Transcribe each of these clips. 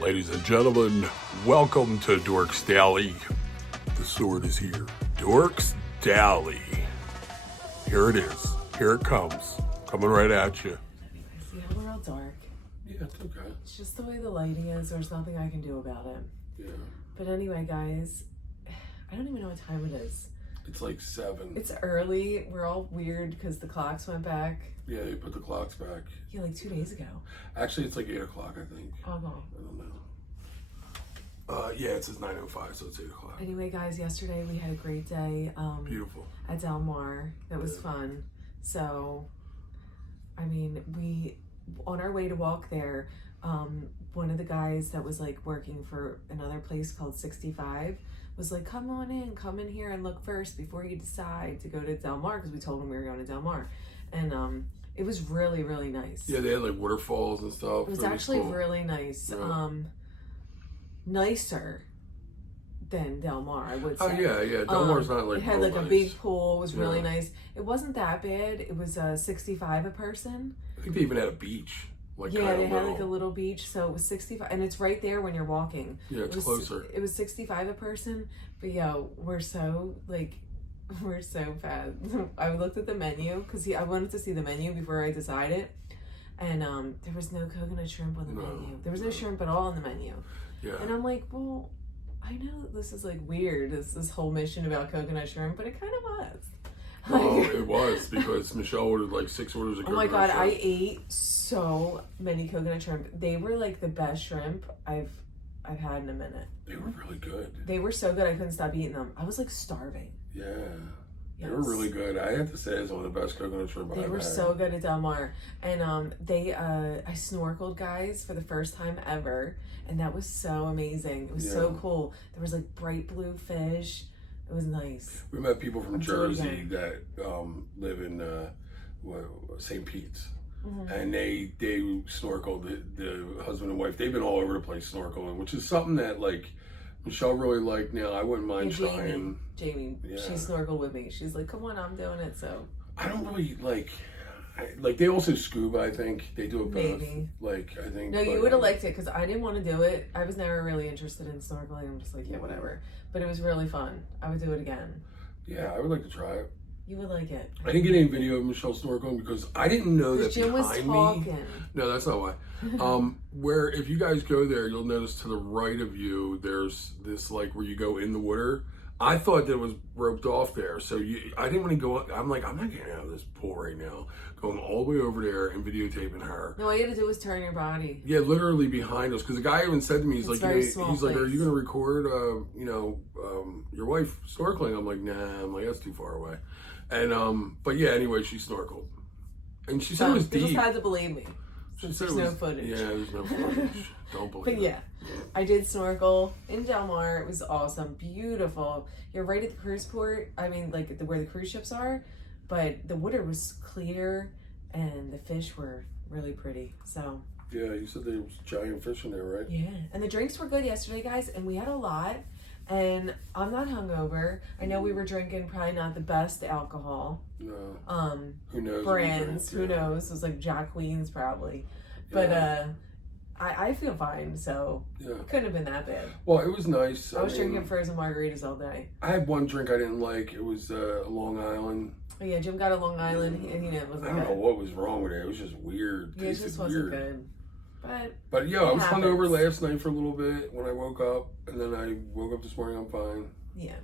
Ladies and gentlemen, welcome to Dorks Daily. The sword is here. Dorks Daily. Here it is. Here it comes. Coming right at you. I see how we're all dark. Yeah, it's okay. It's just the way the lighting is. There's nothing I can do about it. Yeah. But anyway, guys, I don't even know what time it is. It's like 7. It's early. We're all weird because the clocks went back. Yeah, they put the clocks back. Yeah, like 2 days ago. Actually, it's like 8 o'clock, I think. Oh, no. I don't know. Yeah, it says 9:05, so it's 8 o'clock. Anyway, guys, yesterday we had a great day. Beautiful. At Del Mar. That was fun. So, I mean, on our way to walk there, one of the guys that was like working for another place called 65 was like, come in here and look first before you decide to go to Del Mar, because we told him we were going to Del Mar. And it was really, really nice. Yeah, they had like waterfalls and stuff. It was actually really nice. Yeah. Nicer than Del Mar, I would say. Oh yeah. Del Mar's not like it had real like a nice. big pool. It was really nice. It wasn't that bad. It was $65 a person. I think they even had a beach. Like Yeah, they had little. like a little beach, so it was 65, and it's right there when you're walking. Yeah, it's closer. It was 65 a person, but we're so bad. I looked at the menu because I wanted to see the menu before I decided, and there was no coconut shrimp on the menu. There was no shrimp at all on the menu. Yeah. And I'm like, well, I know this is like weird, this whole mission about coconut shrimp, but it kind of was. Well, it was because Michelle ordered like 6 orders of coconut Oh my god, shrimp. I ate so many coconut shrimp. They were like the best shrimp I've had in a minute. They were really good. They were so good I couldn't stop eating them. I was like starving. Yeah. Yes. They were really good. I have to say it's one of the best coconut shrimp I've had. They were so good at Del Mar. And I snorkeled, guys, for the first time ever, and that was so amazing. It was so cool. There was like bright blue fish. It was nice. We met people from Jersey that live in St. Pete's. Mm-hmm. And they snorkeled, the husband and wife. They've been all over the place snorkeling, which is something that like Michelle really liked. Now I wouldn't mind trying. Jamie, she snorkeled with me. She's like, "Come on, I'm doing it." So I don't really like they also scuba. I think they do it both. Maybe. Like I think. No, you would have liked it because I didn't want to do it. I was never really interested in snorkeling. I'm just like, yeah, whatever. But it was really fun. I would do it again. Yeah, I would like to try it. You would like it. I didn't get any video of Michelle snorkeling because I didn't know that Jim behind was me. No, that's not why. Where if you guys go there, you'll notice to the right of you, there's this like where you go in the water. I thought that it was roped off there, so I didn't want to go. I'm like, I'm not getting out of this pool right now. Going all the way over there and videotaping her. No, all you had to do was turn your body. Yeah, literally behind us. Because the guy even said to me, he's like, he's like, are you going to record, your wife snorkeling? I'm like, nah. I'm like, that's too far away. And but yeah, anyway, she snorkeled, and she said it was deep. You just had to believe me. There's no footage. Yeah, there's no footage. Don't believe But yeah, I did snorkel in Del Mar. It was awesome, beautiful. You're right at the cruise port. I mean, like where the cruise ships are, but the water was clear and the fish were really pretty. So yeah, you said there was giant fish in there, right? Yeah, and the drinks were good yesterday, guys, and we had a lot. And I'm not hungover. I know we were drinking probably not the best alcohol. No. Who knows? Brands. Who knows? It was like Jack Queen's probably. But I feel fine, so it couldn't have been that bad. Well, it was nice. I was drinking frozen margaritas all day. I had one drink I didn't like. It was Long Island. Oh, yeah, Jim got a Long Island, and it wasn't I don't know what was wrong with it. It was just weird. Yeah, it just wasn't good. But yeah, I was hungover last night for a little bit when I woke up, and then I woke up this morning, I'm fine. Yeah.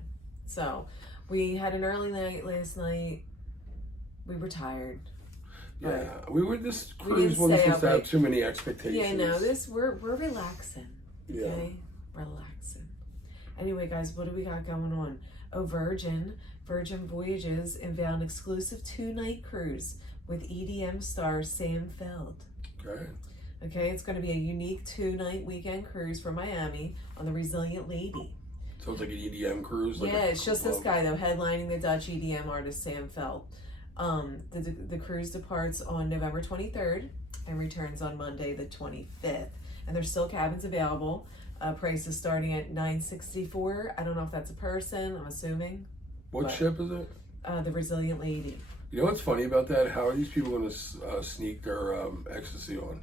So, we had an early night last night. We were tired. Yeah, this cruise wasn't supposed to have too many expectations. Yeah, no, we're relaxing. Yeah. Okay? Relaxing. Anyway, guys, what do we got going on? Oh, Virgin Voyages unveiled an exclusive 2-night cruise with EDM star Sam Feld. Okay, it's going to be a unique 2-night weekend cruise from Miami on the Resilient Lady. So it's like an EDM cruise? Yeah, it's just this guy, though, headlining the Dutch EDM artist Sam Feld. The cruise departs on November 23rd and returns on Monday the 25th. And there's still cabins available. Price is starting at $964. I don't know if that's a person, I'm assuming. What ship is it? The Resilient Lady. You know what's funny about that? How are these people going to sneak their ecstasy on?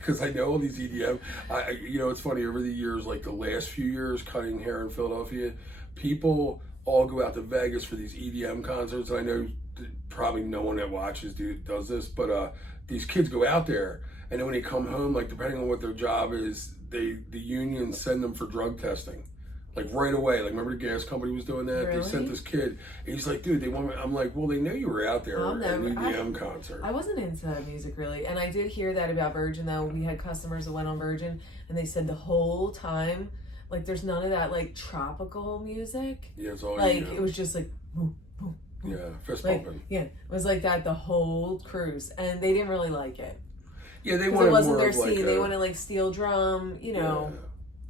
because I know all these EDM. It's funny. Over the years, like the last few years, cutting hair in Philadelphia, people all go out to Vegas for these EDM concerts. And I know probably no one that watches does this, but these kids go out there, and then when they come home, like depending on what their job is, the unions send them for drug testing. Like right away, like remember the gas company was doing that? Really? They sent this kid. And he's like, dude, they want me. I'm like, well, they know you were out there at an EDM concert. I wasn't into music really, and I did hear that about Virgin though. We had customers that went on Virgin, and they said the whole time, like, there's none of that like tropical music. Yeah, it's all like it was just like, boom, boom, boom. Yeah, fist like, pumping. Yeah, it was like that the whole cruise, and they didn't really like it. Yeah, they wanted it wasn't more their of like scene. They wanted like steel drum, Yeah.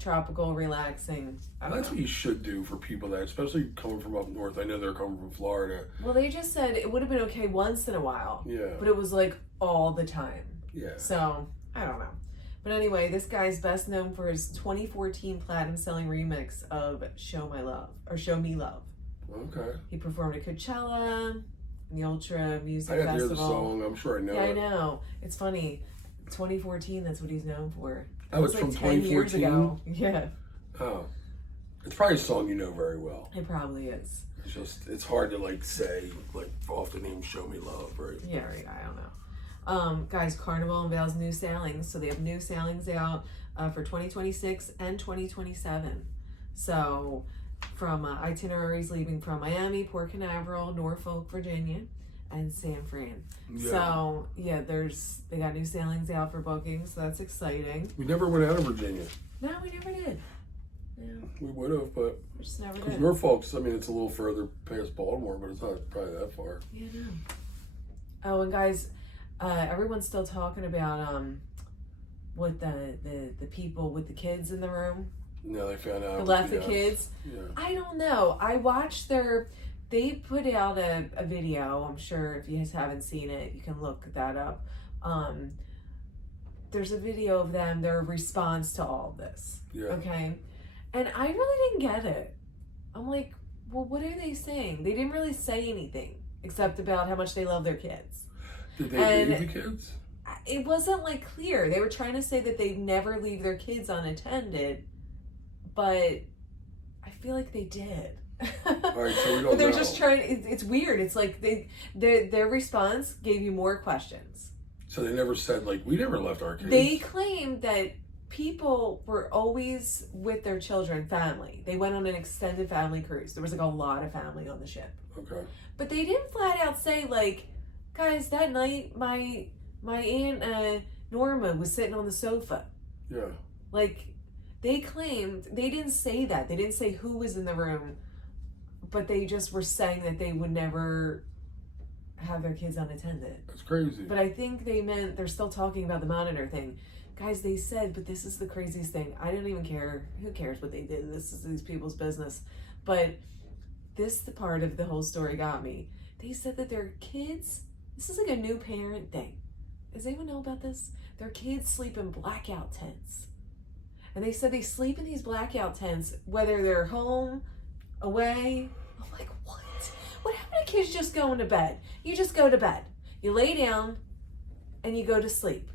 tropical, relaxing. That's what you should do for people that, especially coming from up north. I know they're coming from Florida. Well, they just said it would have been okay once in a while. Yeah. But it was like all the time. Yeah. So, I don't know. But anyway, this guy's best known for his 2014 platinum selling remix of Show Me Love. Okay. He performed at Coachella, the Ultra Music I got to hear Festival. the song. I'm sure I know Yeah, it. I know. It's funny. 2014, that's what he's known for. Oh, it's like from 10 years 2014? ago. Yeah. Oh. It's probably a song you know very well. It probably is. It's hard to like say, like off the name Show Me Love, right? Yeah, right. I don't know. Guys, Carnival unveils new sailings. So they have new sailings out for 2026 and 2027. So from itineraries leaving from Miami, Port Canaveral, Norfolk, Virginia, and San Fran. Yeah. So yeah, they got new sailings out for booking. So that's exciting. We never went out of Virginia. No, we never did. Yeah, We would have, but we just never because did. Norfolk's, I mean, it's a little further past Baltimore, but it's not probably that far. Yeah, no. Oh, and guys, everyone's still talking about what the people with the kids in the room. No, they found out. Who left the yes. kids. Yeah. I don't know. I watched they put out a video. I'm sure if you guys haven't seen it, you can look that up. There's a video of them, their response to all of this. Yeah. Okay. And I really didn't get it. I'm like, well, what are they saying? They didn't really say anything except about how much they love their kids. Did they leave the kids? It wasn't like clear. They were trying to say that they never leave their kids unattended, but I feel like they did. All right, so we don't They're know. just trying. It's weird. It's like their response gave you more questions. So they never said, like, we never left our kids. They claimed that people were always with their children, family. They went on an extended family cruise. There was like a lot of family on the ship. Okay. But they didn't flat out say, like, guys, that night my aunt Norma was sitting on the sofa. Yeah. Like, they claimed, they didn't say that. They didn't say who was in the room, but they just were saying that they would never have their kids unattended. That's crazy. But I think they meant, they're still talking about the monitor thing. Guys, they said, but this is the craziest thing. I don't even care. Who cares what they did? This is these people's business. But the part of the whole story got me. They said that their kids, this is like a new parent thing. Does anyone know about this? Their kids sleep in blackout tents. And they said they sleep in these blackout tents, whether they're home, away. I'm like, what? What happened to kids just going to bed? You just go to bed. You lay down and you go to sleep.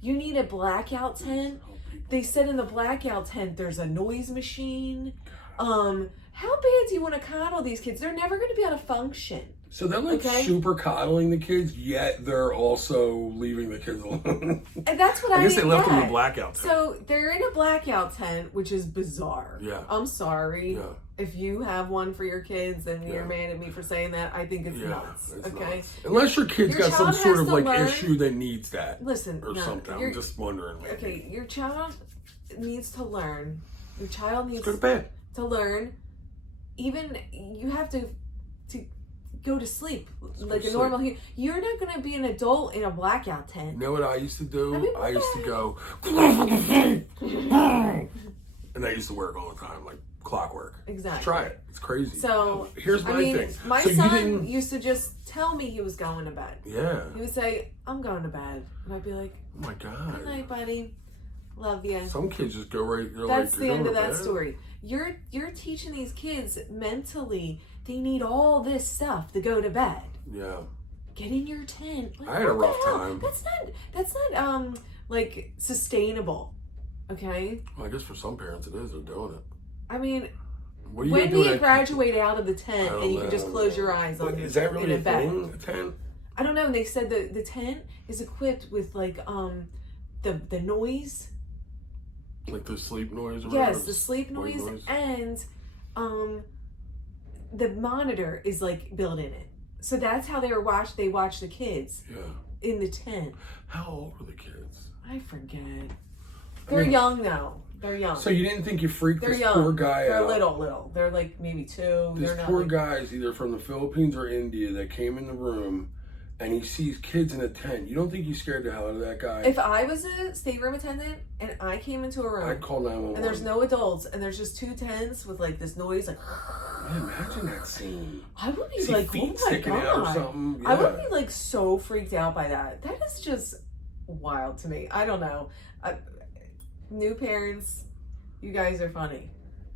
You need a blackout tent. They said in the blackout tent there's a noise machine. How bad do you want to coddle these kids? They're never going to be able to function. So they're like super coddling the kids, yet they're also leaving the kids alone. And that's what I guess they didn't left them in get. a blackout tent. So they're in a blackout tent, which is bizarre. Yeah. I'm sorry. Yeah. If you have one for your kids and you're mad at me for saying that, I think it's nuts. It's okay? nuts. Unless your kid's Your got some child sort has of to like learn- issue that needs that. Listen, Or no, something. I'm just wondering. Maybe. Okay, your child needs to learn. Your child needs Go to bed. to learn. Even you have to go to sleep like a normal human. You're not going to be an adult in a blackout tent. You know what I used to do? I mean, I used to go, and I used to work all the time, like clockwork. Exactly. Try it. It's crazy. So here's my thing. My so son used to just tell me he was going to bed. Yeah. He would say, "I'm going to bed," and I'd be like, Oh my God. "Good night, buddy. Love you." Some kids just go right. That's the end of that bed. story. You're teaching these kids mentally. They need all this stuff to go to bed. Yeah. Get in your tent. Like, I had a what the rough hell? time. That's not like sustainable. Okay? Well, I guess for some parents it is. They're doing it. I mean, What are you when gonna do do you at- graduate out of the tent I don't and you can know. just close your eyes on Is that really in a a bed? thing? A tent? I don't know. And they said the tent is equipped with like the noise. Like the sleep noise or Yes, whatever? the sleep White noise and the monitor is like built in it. So that's how they watch the kids Yeah. in the tent. How old were the kids? I forget. They're young though. They're young. So you didn't think you freaked They're this young. poor guy They're out? little. They're like maybe 2. This They're not poor like, guy's either from the Philippines or India that came in the room and he sees kids in a tent. You don't think you scared the hell out of that guy? If I was a stateroom attendant and I came into a room I'd call 911. and there's no adults and there's just 2 tents with like this noise like Man, imagine that scene. I would be See like, feet oh my sticking out or god. something. I would Yeah. be like so freaked out by that. That is just wild to me. I don't know. New parents, you guys are funny.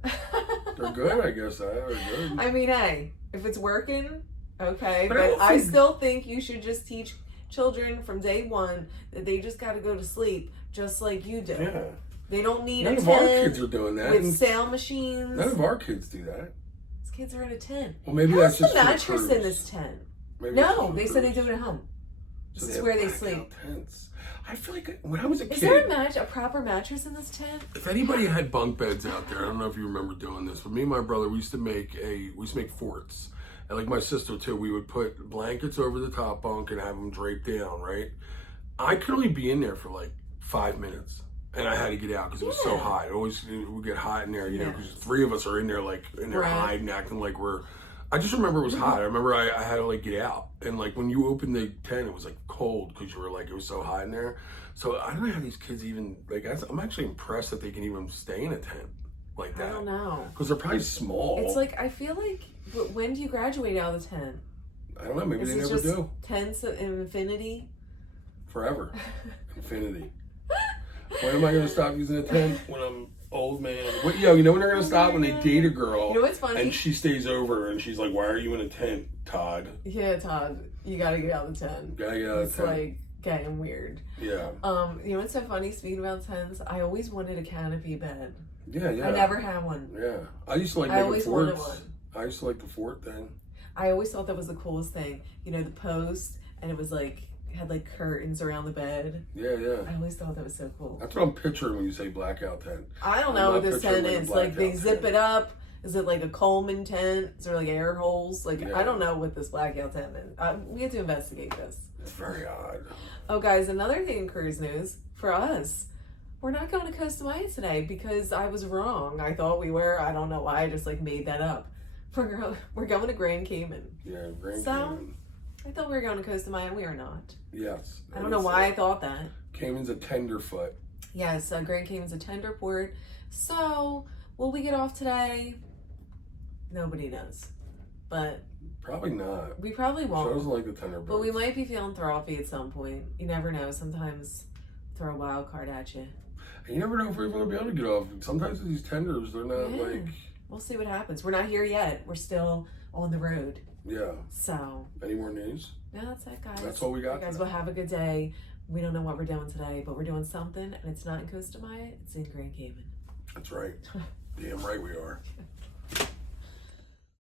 They're good, I guess. They're good. I mean, hey, if it's working, okay. But But I I don't think- still think you should just teach children from day one that they just got to go to sleep just like you do. Yeah. They don't need None a of our tent kids are doing that. with and sound machines. None of our kids do that. These kids are in a tent. Well, maybe How's that's the just for the mattress in cruise. this tent? Maybe it's No, for they the said they cruise. do it at home. So This is have where they blackout sleep. Tents. I feel like when I was a Is kid, there a proper mattress in this tent? if anybody had bunk beds out there, I don't know if you remember doing this, but me and my brother, we used to make forts. And like my sister too, we would put blankets over the top bunk and have them draped down, right? I could only be in there for like 5 minutes. And I had to get out because it was so Yeah. hot. It would get hot in there, you know, Yeah. because 3 of us are in there, like, in there Right. hiding, acting like we're... I just remember it was hot. I remember I had to, like, get out. And, like, when you opened the tent, it was, like, cold because you were, like, it was so hot in there. So I don't know how these kids even, like, I'm actually impressed that they can even stay in a tent like I that. don't know. Because they're probably small. It's like, I feel like, when do you graduate out of the tent? I don't know. Maybe Is they it never just do. tents of infinity? Forever. Infinity. When am I going to stop using a tent? When I'm old, man. You know when they're going to stop? When they date a girl. You know what's funny? And she stays over and she's like, why are you in a tent, Todd? Yeah, Todd, you gotta get out of the tent. Gotta get out of the It's tent. like getting weird. Yeah. You know what's so funny? Speaking about tents, I always wanted a canopy bed. Yeah. I never had one. Yeah. I used to like I making always forts. wanted one. I used to like the fort thing. I always thought that was the coolest thing. You know, the post, and it was like, had like curtains around the bed. Yeah. I always thought that was so cool. That's what I'm picturing when you say blackout tent. I don't I'm know not what this picturing tent like a is. Like, they blackout zip tent. it up. Is it like a Coleman tent? Is there like air holes? Like, Yeah. I don't know what this blackout tent is. We have to investigate this. It's very odd. Oh, guys, another thing in cruise news for us. We're not going to Costa Maya today because I was wrong. I thought we were. I don't know why. I just like made that up. We're going to Grand Cayman. Yeah, Grand So? Cayman. I thought we were going to Costa Maya. We are not. Yes. I don't know why I thought that. Cayman's a tenderfoot. Yes, Grand Cayman's a tender port. So, will we get off today? Nobody knows. But Probably not. we probably She won't. doesn't like the tenderfoot. But we might be feeling frothy at some point. You never know. Sometimes throw a wild card at you. And you never know if we're going to be able to get off. Sometimes these tenders, they're not Yeah. like... We'll see what happens. We're not here yet. We're still on the road. Yeah. So, Any more news? no, that's it, guys. That's all we got You guys today. will have a good day. We don't know what we're doing today, but we're doing something, and it's not in Costa Maya. It's in Grand Cayman. That's right. Damn right we are.